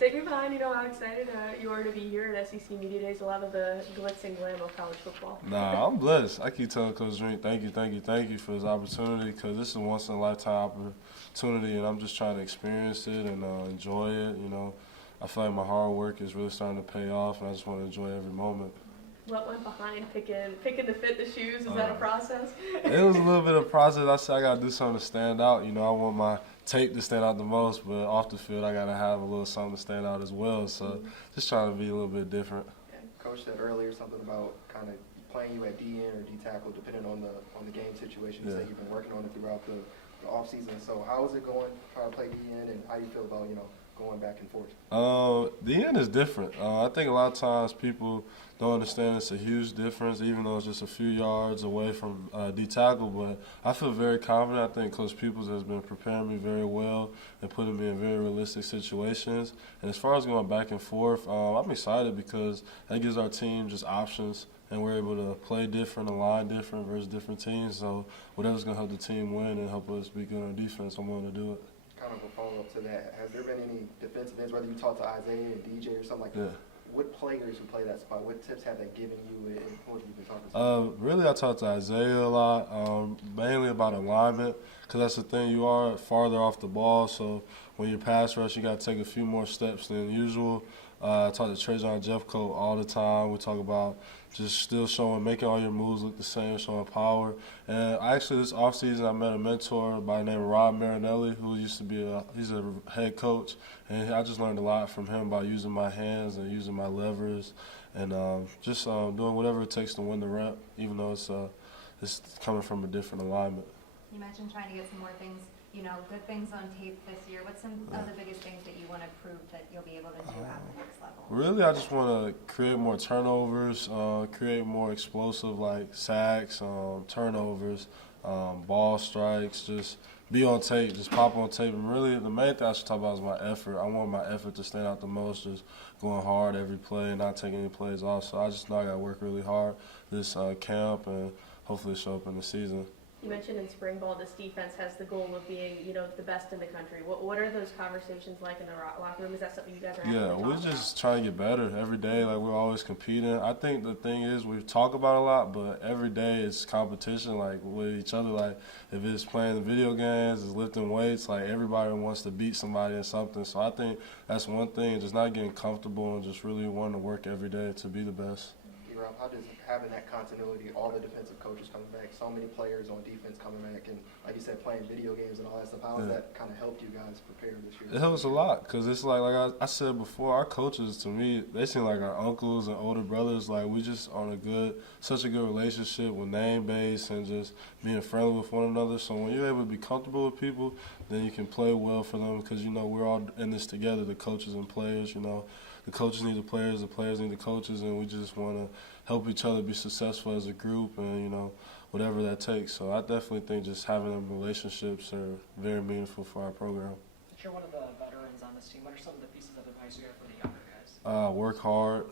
Take me behind, how excited you are to be here at SEC Media Days, a lot of the glitz and glam of college football. Nah, I'm blessed. I keep telling Coach Drink, thank you for this opportunity, because this is a once-in-a-lifetime opportunity, and I'm just trying to experience it and enjoy it. I feel like my hard work is really starting to pay off, and I just want to enjoy every moment. What went behind picking to fit the shoes? Was that a process? It was a little bit of a process. I said I got to do something to stand out. I want my tape to stand out the most, but off the field I got to have a little something to stand out as well. So just trying to be a little bit different. Yeah. Coach said earlier something about kind of playing you at DN or D tackle, depending on the game situation. He said you've been working on it throughout the off season. So how is it going? Trying to play DN, and how do you feel about going back and forth? The end is different. I think a lot of times people don't understand it's a huge difference, even though it's just a few yards away from D tackle. But I feel very confident. I think Coach Peoples has been preparing me very well and putting me in very realistic situations. And as far as going back and forth, I'm excited because that gives our team just options, and we're able to play different, align different versus different teams. So whatever's going to help the team win and help us be good on defense, I'm willing to do it. Kind of a follow-up to that, has there been any defensive ends, whether you talk to Isaiah and DJ or something like that? What players who play that spot, what tips have they given you, and who have you been talking to? Really, I talk to Isaiah a lot, mainly about alignment, because that's the thing. You are farther off the ball, so when you pass rush, you got to take a few more steps than usual. I talk to Trajan Jeffcoat all the time. We talk about just still making all your moves look the same, showing power. And actually, this offseason, I met a mentor by the name of Rob Marinelli, who used to be he's a head coach. And I just learned a lot from him about using my hands and using my levers and just doing whatever it takes to win the rep, even though it's coming from a different alignment. You mentioned trying to get some more things, good things on tape this year. What's some of the biggest things that you want to prove that you'll be able to do at the next level? Really, I just want to create more turnovers, create more explosive sacks, turnovers, ball strikes, just be on tape, just pop on tape. And really, the main thing I should talk about is my effort. I want my effort to stand out the most, just going hard every play and not taking any plays off. So I just know I got to work really hard this camp and hopefully show up in the season. You mentioned in spring ball this defense has the goal of being, the best in the country. What are those conversations like in the locker room? Is that something you guys are having to talk we're just trying to get better every day. We're always competing. I think the thing is we talk about it a lot, but every day it's competition, with each other. If it's playing the video games, it's lifting weights, everybody wants to beat somebody in something. So I think that's one thing, just not getting comfortable and just really wanting to work every day to be the best. Rob, how does having that continuity, all the defensive coaches coming back, so many players on defense coming back, and like you said, playing video games and all that stuff, how has that kind of helped you guys prepare this year? It helps a lot because it's like I said before, our coaches, to me, they seem like our uncles and older brothers. We just on such a good relationship with name base and just being friendly with one another. So when you're able to be comfortable with people, then you can play well for them because, we're all in this together, the coaches and players, The coaches need the players need the coaches, and we just want to help each other be successful as a group and, whatever that takes. So I definitely think just having them relationships are very meaningful for our program. You're one of the veterans on this team. What are some of the pieces of advice you have for the younger guys? Work hard.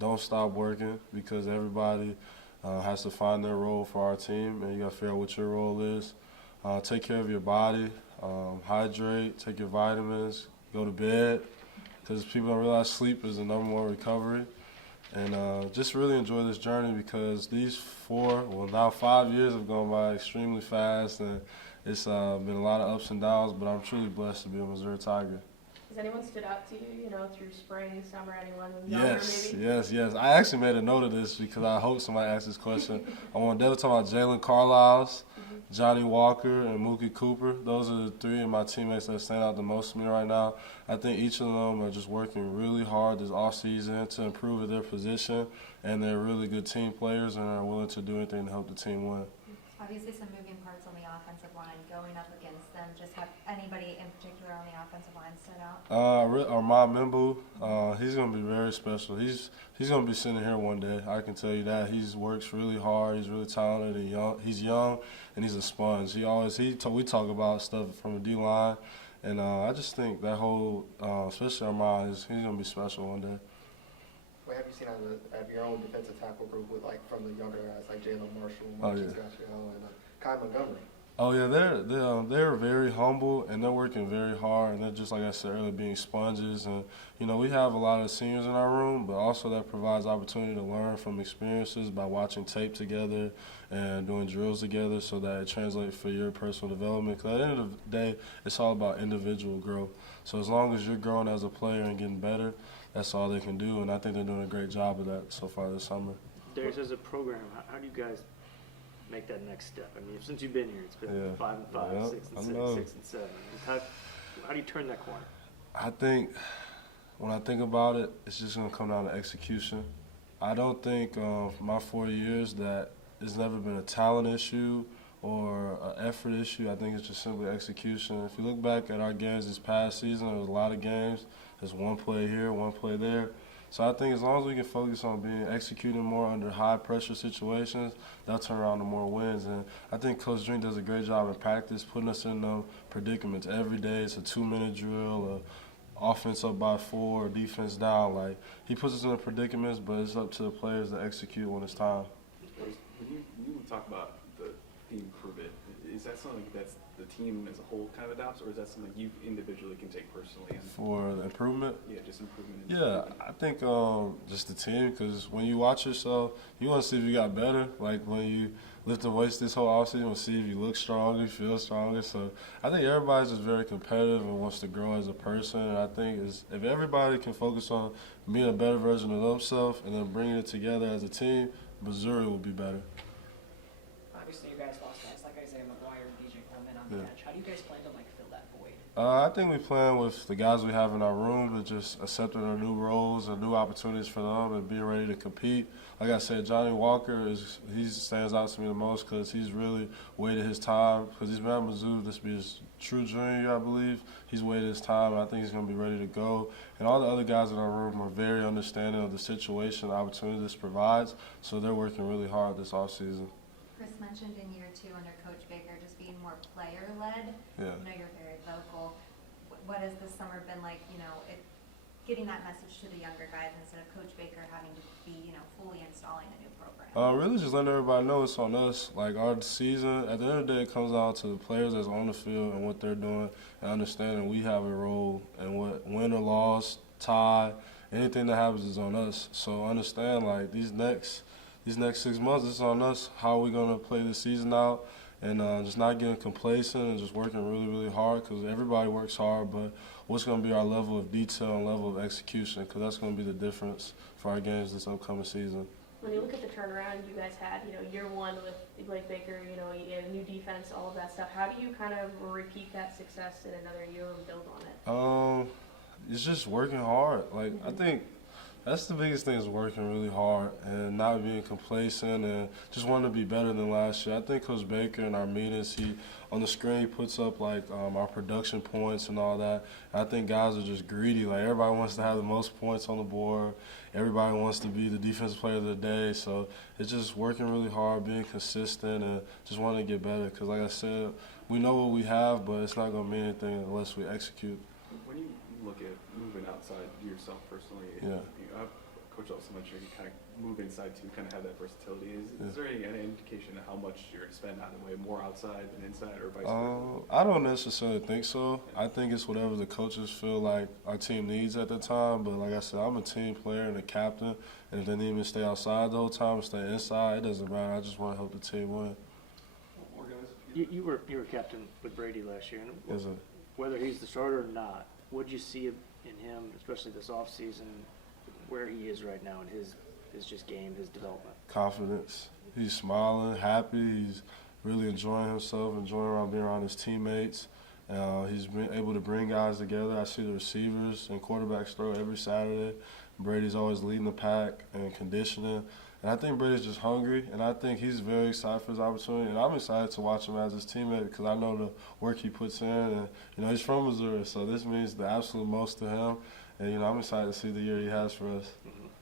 Don't stop working because everybody has to find their role for our team, and you got to figure out what your role is. Take care of your body. Hydrate. Take your vitamins. Go to bed. Because people don't realize sleep is the #1 recovery. And just really enjoy this journey because these 5 years have gone by extremely fast, and it's been a lot of ups and downs, but I'm truly blessed to be a Missouri Tiger. Has anyone stood out to you, through spring, summer, anyone younger maybe? Yes. I actually made a note of this because I hope somebody asks this question. I want to definitely talk about Jalen Carlisle, Johnny Walker, and Mookie Cooper. Those are the 3 of my teammates that stand out the most to me right now. I think each of them are just working really hard this offseason to improve at their position, and they're really good team players and are willing to do anything to help the team win. Obviously some moving parts on the offensive line going up against them. Just have anybody in particular on the offensive line stood out? Armand Mimbu, he's going to be very special. He's going to be sitting here one day. I can tell you that. He works really hard. He's really talented. And he's young, and he's a sponge. We talk about stuff from the D-line, and I just think that whole, especially Armand, he's going to be special one day. What have you seen out of your own defensive tackle group with from the younger guys like Jalen Marshall, Marcus Gasquel, and Kai Montgomery? Oh yeah, they're very humble and they're working very hard, and they're just like I said earlier, being sponges. And we have a lot of seniors in our room, but also that provides opportunity to learn from experiences by watching tape together and doing drills together, so that it translates for your personal development. Because at the end of the day, it's all about individual growth. So as long as you're growing as a player and getting better, that's all they can do, and I think they're doing a great job of that so far this summer. Darius, as a program, how do you guys make that next step? I mean, since you've been here, it's been 5 and 5, Yeah, 6 and I 6, know. 6 and 7. How do you turn that corner? I think when I think about it, it's just going to come down to execution. I don't think my 4 years that it's never been a talent issue or an effort issue. I think it's just simply execution. If you look back at our games this past season, there was a lot of games. There's one play here, one play there. So I think as long as we can focus on executing more under high-pressure situations, that'll turn around to more wins. And I think Coach Drink does a great job in practice, putting us in those predicaments every day. It's a 2-minute drill, offense up by 4, defense down. Like, he puts us in the predicaments, but it's up to the players to execute when it's time. When you talk about the team prove it, is that something that's the team as a whole kind of adopts, or is that something you individually can take personally? And For the improvement? yeah, just improvement. Yeah, I think just the team, because when you watch yourself, you want to see if you got better. Like when you lift the weights this whole offseason, you want to see if you look stronger, feel stronger. So I think everybody's just very competitive and wants to grow as a person. And I think if everybody can focus on being a better version of themselves and then bringing it together as a team, Missouri will be better. Obviously, you guys lost guys like Isaiah McGuire and DJ Coleman on the bench. How do you guys plan to fill that void? I think we plan with the guys we have in our room and just accepting our new roles and new opportunities for them and being ready to compete. Like I said, Johnny Walker, he stands out to me the most because he's really waited his time. Because he's been at Mizzou, this will be his true junior year, I believe. He's waited his time, and I think he's going to be ready to go. And all the other guys in our room are very understanding of the situation, the opportunity this provides. So they're working really hard this offseason. Chris mentioned in year 2 under Coach Baker just being more player-led. Yeah. I know you're very vocal. What has this summer been like, getting that message to the younger guys instead of Coach Baker having to be, fully installing a new program? Really just letting everybody know it's on us. Like our season, at the end of the day, it comes down to the players that's on the field and what they're doing and understanding we have a role and what win or loss, tie, anything that happens is on us. So understand, like, these next 6 months, it's on us how we're going to play the season out and just not getting complacent and just working really, really hard because everybody works hard, but what's going to be our level of detail and level of execution, because that's going to be the difference for our games this upcoming season. When you look at the turnaround you guys had, year 1 with Blake Baker, you had a new defense, all of that stuff. How do you kind of repeat that success in another year and build on it? It's just working hard. Like, I think that's the biggest thing, is working really hard and not being complacent and just wanting to be better than last year. I think Coach Baker in our meetings, on the screen, he puts up our production points and all that. And I think guys are just greedy. Like, everybody wants to have the most points on the board. Everybody wants to be the defensive player of the day. So it's just working really hard, being consistent, and just wanting to get better. Because like I said, we know what we have, but it's not going to mean anything unless we execute. When you look at moving outside yourself personally, I've coached also much you kind of move inside to kind of have that versatility. Is there any indication of how much you're going to spend either way, more outside than inside, or vice versa? I don't necessarily think so. I think it's whatever the coaches feel like our team needs at the time. But like I said, I'm a team player and a captain, and if they need me to stay outside the whole time or stay inside, it doesn't matter. I just want to help the team win. You were captain with Brady last year, and Yes, sir. whether he's the starter or not, what did you see in him, especially this offseason, where he is right now in his just game, his development? Confidence. He's smiling, happy. He's really enjoying himself, enjoying being around his teammates. He's been able to bring guys together. I see the receivers and quarterbacks throw every Saturday. Brady's always leading the pack and conditioning. And I think Brady's just hungry, and I think he's very excited for his opportunity. And I'm excited to watch him as his teammate because I know the work he puts in. And, he's from Missouri, so this means the absolute most to him. And, I'm excited to see the year he has for us. Mm-hmm.